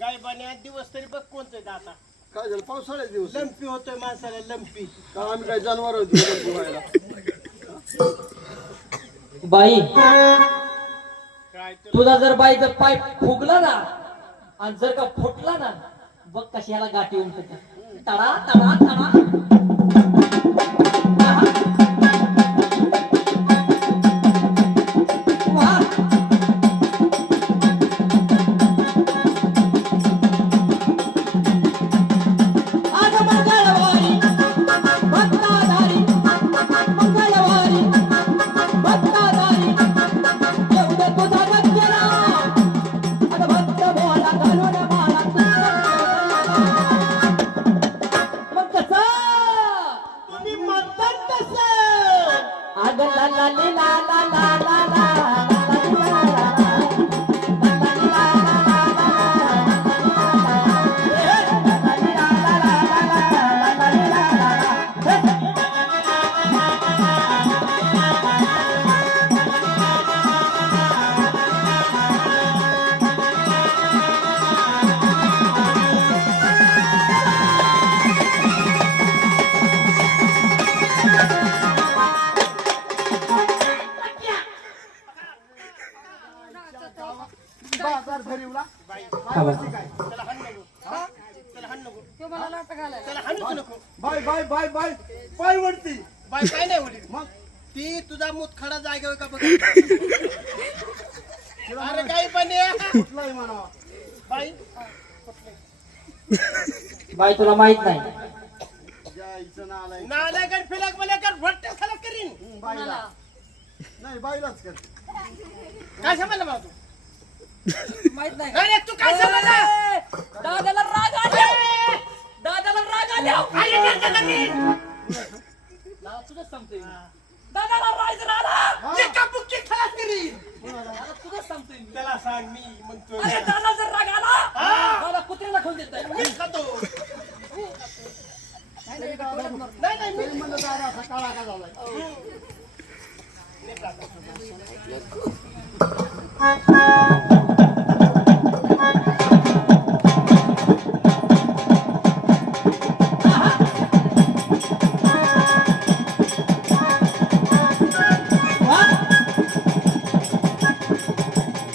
गाय बन्यात दिवस तरी बघ कोणतं दाता काय झालं पावसाळ्यात दिवस लंपी होतोय माणसाला लंपी का आम्ही काय जनावर होतो बाई काय तुझा जर बाईचा पाय फुगला ना आणि जर का फुटला ना बघ कशी ह्याला गाठी उमटत तडा तडा तडा बाजार भरीवला त्याला हाण नको त्याला हाण नको तो मला लाथा घालायला. त्याला हाणूच नको बाय बाय बाय बाय पाय वरती बाई काय नाही वडील मग ती तुझा मुतखडा जागेवर का बघ अरे गाय बन्या कुठलाही म्हणा बाई बाई तुला माहित नाही जायचं ना आलाय नाला गण फिलक मला कर भट्ट खलक करीन बाईला नाही बाईलाच कर काय समजलं मला तू माहित नाही. अरे तू काय समजलं दादाला राग आला. दादाला राग आला. अरे त्यांचं नक्की. तुझंच सांगतोय दादाला राग आला. एका बुक्की खलास करीन तुझंच सांगतोय त्याला सांग मी म्हणतो अरे दादा जर राग आला दादा कुत्र्याला खाऊन देत मी खातो नाही नाही मी म्हणलं दादा असा काळा का झालाय नाही खातो.